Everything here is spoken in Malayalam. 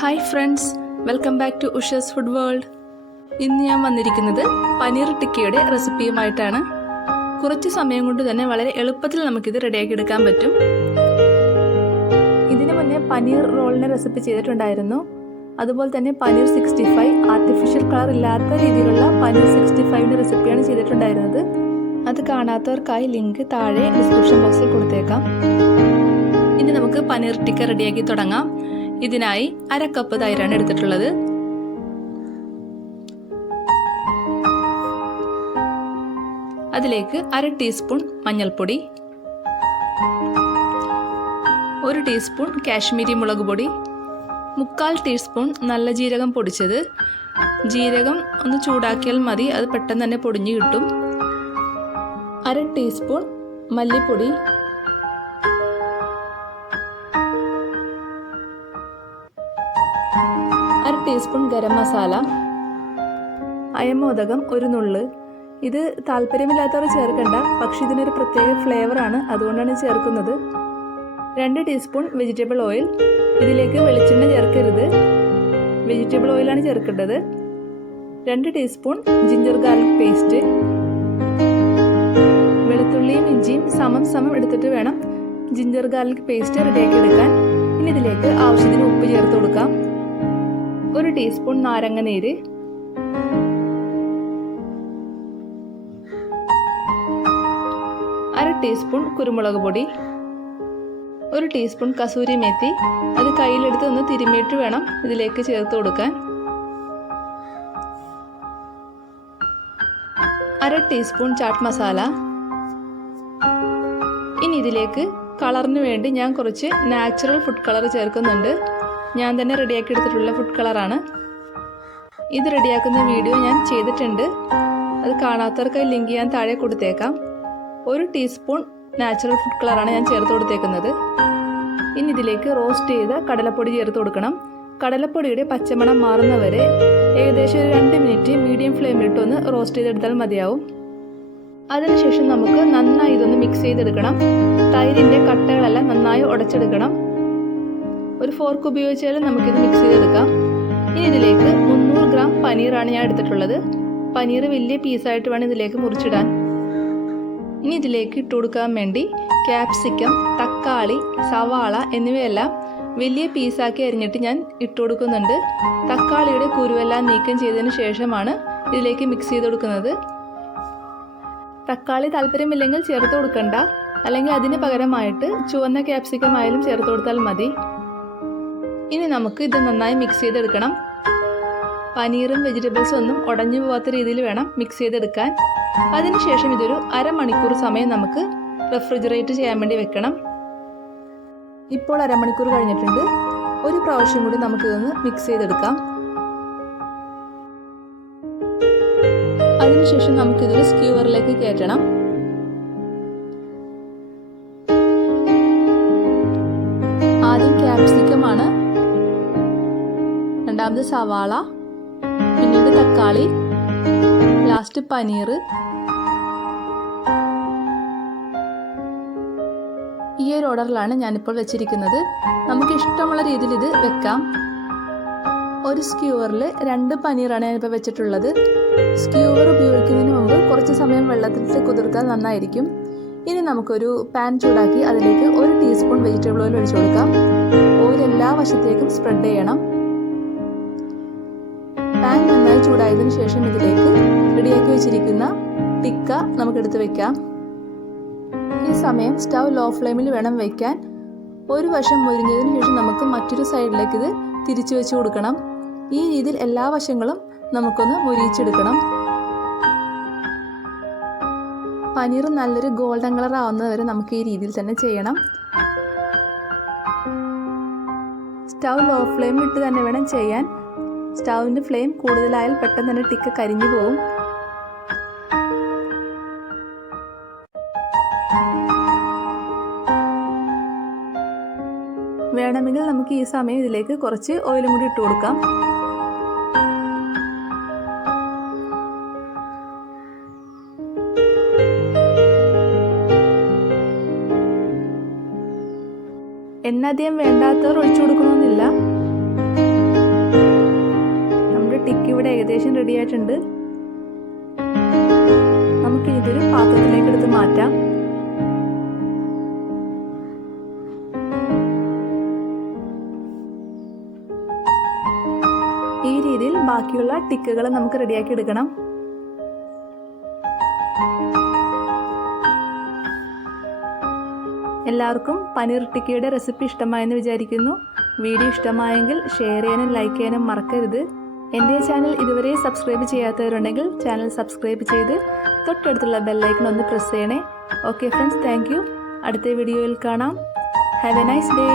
Hi friends, welcome back to Usha's Food World. ഇന്ന് ഞാൻ വന്നിരിക്കുന്നത് പനീർ ടിക്കയുടെ റെസിപ്പിയുമായിട്ടാണ്. കുറച്ച് സമയം കൊണ്ട് തന്നെ വളരെ എളുപ്പത്തിൽ നമുക്കിത് റെഡിയാക്കി എടുക്കാൻ പറ്റും. ഇതിനു മുന്നേ പനീർ റോളിനെ റെസിപ്പി ചെയ്തിട്ടുണ്ടായിരുന്നു. അതുപോലെ തന്നെ പനീർ 65 ആർട്ടിഫിഷ്യൽ കളർ ഇല്ലാത്ത രീതിയിലുള്ള പനീർ 65ന്റെ റെസിപ്പിയാണ് ചെയ്തിട്ടുണ്ടായിരുന്നത്. അത് കാണാത്തവർക്കായി ലിങ്ക് താഴെ ഡിസ്ക്രിപ്ഷൻ ബോക്സിൽ കൊടുത്തേക്കാം. ഇനി നമുക്ക് പനീർ ടിക്ക റെഡിയാക്കി തുടങ്ങാം. ഇതിനായി 1/2 കപ്പ് തൈരാണ് എടുത്തിട്ടുള്ളത്. അതിലേക്ക് 1/2 ടീസ്പൂൺ മഞ്ഞൾപ്പൊടി, 1 ടീസ്പൂൺ കാശ്മീരി മുളക് പൊടി, 1/4 ടീസ്പൂൺ നല്ല ജീരകം പൊടിച്ചത്. ജീരകം ഒന്ന് ചൂടാക്കിയാൽ മതി, അത് പെട്ടെന്ന് തന്നെ പൊടിഞ്ഞു കിട്ടും. 1/2 ടീസ്പൂൺ മല്ലിപ്പൊടി, 1/2 ടീസ്പൂൺ ഗരം മസാല, അയമോദകം 1 നുള്ള്. ഇത് താല്പര്യമില്ലാത്തവർ ചേർക്കണ്ട, പക്ഷെ ഇതിനൊരു പ്രത്യേക ഫ്ലേവറാണ്, അതുകൊണ്ടാണ് ചേർക്കുന്നത്. 2 ടീസ്പൂൺ വെജിറ്റബിൾ ഓയിൽ. ഇതിലേക്ക് വെളിച്ചെണ്ണ ചേർക്കരുത്, വെജിറ്റബിൾ ഓയിലാണ് ചേർക്കേണ്ടത്. 2 ടീസ്പൂൺ ജിഞ്ചർ ഗാർലിക് പേസ്റ്റ്. വെളുത്തുള്ളിയും ഇഞ്ചിയും സമം എടുത്തിട്ട് വേണം ജിഞ്ചർ ഗാർലിക് പേസ്റ്റ് റെഡിയാക്കി എടുക്കാൻ. ഇനി ഇതിലേക്ക് ആവശ്യത്തിന് ഉപ്പ് ചേർത്ത് കൊടുക്കാം. 1 ടീസ്പൂൺ നാരങ്ങ നീര്, 1/2 ടീസ്പൂൺ കുരുമുളക് പൊടി, 1 ടീസ്പൂൺ കസൂരി മേത്തി. അത് കയ്യിലെടുത്ത് ഒന്ന് തിരുമ്മിയിട്ട് വേണം ഇതിലേക്ക് ചേർത്ത് കൊടുക്കാൻ. 1/2 ടീസ്പൂൺ ചാട്ട് മസാല. ഇനി ഇതിലേക്ക് കളറിന് വേണ്ടി ഞാൻ കുറച്ച് നാച്ചുറൽ ഫുഡ് കളർ ചേർക്കുന്നുണ്ട്. ഞാൻ തന്നെ റെഡിയാക്കി എടുത്തിട്ടുള്ള ഫുഡ് കളറാണ്. ഇത് റെഡിയാക്കുന്ന വീഡിയോ ഞാൻ ചെയ്തിട്ടുണ്ട്, അത് കാണാത്തവർക്ക് ലിങ്ക് ഞാൻ താഴെ കൊടുത്തേക്കാം. 1 ടീസ്പൂൺ നാച്ചുറൽ ഫുഡ് കളറാണ് ഞാൻ ചേർത്ത് കൊടുത്തേക്കുന്നത്. ഇനി ഇതിലേക്ക് റോസ്റ്റ് ചെയ്ത കടലപ്പൊടി ചേർത്ത് കൊടുക്കണം. കടലപ്പൊടിയുടെ പച്ചമണം മാറുന്നവരെ ഏകദേശം ഒരു 2 മിനിറ്റ് മീഡിയം ഫ്ലെയിമിലിട്ടൊന്ന് റോസ്റ്റ് ചെയ്തെടുത്താൽ മതിയാവും. അതിനുശേഷം നമുക്ക് നന്നായി ഇതൊന്ന് മിക്സ് ചെയ്തെടുക്കണം. തൈരിൻ്റെ കട്ടകളെല്ലാം നന്നായി ഉടച്ചെടുക്കണം. ഒരു ഫോർക്ക് ഉപയോഗിച്ചാലും നമുക്കിത് മിക്സ് ചെയ്തെടുക്കാം. ഇനി ഇതിലേക്ക് 300 ഗ്രാം പനീറാണ് ഞാൻ എടുത്തിട്ടുള്ളത്. പനീർ വലിയ പീസായിട്ട് വേണം ഇതിലേക്ക് മുറിച്ചിടാൻ. ഇനി ഇതിലേക്ക് ഇട്ട് കൊടുക്കാൻ വേണ്ടി ക്യാപ്സിക്കം, തക്കാളി, സവാള എന്നിവയെല്ലാം വലിയ പീസാക്കി അരിഞ്ഞിട്ട് ഞാൻ ഇട്ട് കൊടുക്കുന്നുണ്ട്. തക്കാളിയുടെ കുരുവെല്ലാം നീക്കം ചെയ്തതിന് ശേഷമാണ് ഇതിലേക്ക് മിക്സ് ചെയ്ത് കൊടുക്കുന്നത്. തക്കാളി താല്പര്യമില്ലെങ്കിൽ ചേർത്ത് കൊടുക്കണ്ട, അല്ലെങ്കിൽ അതിന് പകരമായിട്ട് ചുവന്ന ക്യാപ്സിക്കം ആയാലും ചേർത്ത് കൊടുത്താൽ മതി. ഇനി നമുക്ക് ഇത് നന്നായി മിക്സ് ചെയ്തെടുക്കണം. പനീറും വെജിറ്റബിൾസും ഒന്നും ഉടഞ്ഞു പോകാത്ത രീതിയിൽ വേണം മിക്സ് ചെയ്തെടുക്കാൻ. അതിനുശേഷം ഇതൊരു 1/2 മണിക്കൂർ സമയം നമുക്ക് റെഫ്രിജറേറ്റ് ചെയ്യാൻ വേണ്ടി വെക്കണം. ഇപ്പോൾ 1/2 മണിക്കൂർ കഴിഞ്ഞിട്ടുണ്ട്. ഒരു പ്രാവശ്യം കൂടി നമുക്കിതൊന്ന് മിക്സ് ചെയ്തെടുക്കാം. അതിനുശേഷം നമുക്കിതൊരു സ്ക്യൂവറിലേക്ക് കയറ്റണം. ആദ്യം ക്യാപ്സിക്കമാണ്, രണ്ടാമത് സവാള, പിന്നീട് തക്കാളി, ലാസ്റ്റ് പനീർ. ഈ ഒരു ഓർഡറിലാണ് ഞാനിപ്പോൾ വെച്ചിരിക്കുന്നത്. നമുക്ക് ഇഷ്ടമുള്ള രീതിയിൽ ഇത് വെക്കാം. ഒരു സ്ക്യൂവറിൽ 2 പനീറാണ് ഞാനിപ്പോൾ വെച്ചിട്ടുള്ളത്. സ്ക്യൂവർ ഉപയോഗിക്കുന്നതിന് മുമ്പ് കുറച്ച് സമയം വെള്ളത്തിൽ കുതിർത്താൽ നന്നായിരിക്കും. ഇനി നമുക്കൊരു പാൻ ചൂടാക്കി അതിലേക്ക് 1 ടീസ്പൂൺ വെജിറ്റബിൾ ഓയിൽ ഒഴിച്ചു കൊടുക്കാം. ഓയിൽ എല്ലാ വശത്തേക്കും സ്പ്രെഡ് ചെയ്യണം. പാൻ നന്നായി ചൂടായതിനു ശേഷം ഇതിലേക്ക് റെഡിയാക്കി വെച്ചിരിക്കുന്ന ടിക്ക നമുക്കെടുത്ത് വെക്കാം. ഈ സമയം സ്റ്റൗ ലോ ഫ്ലെയിമിൽ വേണം വയ്ക്കാൻ. ഒരു വശം മൊരിഞ്ഞതിന് ശേഷം നമുക്ക് മറ്റൊരു സൈഡിലേക്ക് ഇത് തിരിച്ചു വെച്ച് കൊടുക്കണം. ഈ രീതിയിൽ എല്ലാ വശങ്ങളും നമുക്കൊന്ന് മൊരിയിച്ചെടുക്കണം. പനീർ നല്ലൊരു ഗോൾഡൻ കളർ ആവുന്നതുവരെ നമുക്ക് ഈ രീതിയിൽ തന്നെ ചെയ്യണം. സ്റ്റൗ ലോ ഫ്ലെയിമിൽ ഇട്ട് തന്നെ വേണം ചെയ്യാൻ. സ്റ്റൗവിൻ്റെ ഫ്ലെയിം കൂടുതലായാൽ പെട്ടെന്ന് തന്നെ ടിക്ക കരിഞ്ഞു പോകും. വേണമെങ്കിൽ നമുക്ക് ഈ സമയം ഇതിലേക്ക് കുറച്ച് ഓയിലും കൂടി ഇട്ട് കൊടുക്കാം. എണ്ണ അധികം വേണ്ടാത്തവർ ഒഴിച്ചു കൊടുക്കണമെന്നില്ല. നമ്മുടെ ടിക്ക ഇവിടെ ഏകദേശം റെഡി ആയിട്ടുണ്ട്. നമുക്കിനി ഇതൊരു പാത്രത്തിലേക്ക് എടുത്ത് മാറ്റാം. ഈ രീതിയിൽ ബാക്കിയുള്ള ടിക്കകൾ നമുക്ക് റെഡിയാക്കി എടുക്കണം. എല്ലാവർക്കും പനീർ ടിക്കയുടെ റെസിപ്പി ഇഷ്ടമായെന്ന് വിചാരിക്കുന്നു. വീഡിയോ ഇഷ്ടമായെങ്കിൽ ഷെയർ ചെയ്യാനും ലൈക്ക് ചെയ്യാനും മറക്കരുത്. എൻ്റെ ചാനൽ ഇതുവരെ സബ്സ്ക്രൈബ് ചെയ്യാത്തവരുണ്ടെങ്കിൽ ചാനൽ സബ്സ്ക്രൈബ് ചെയ്ത് തൊട്ടടുത്തുള്ള ബെല്ലൈക്കൺ ഒന്ന് പ്രസ് ചെയ്യണേ. Okay friends, thank you. അടുത്ത വീഡിയോയിൽ കാണാം. Have A nice day.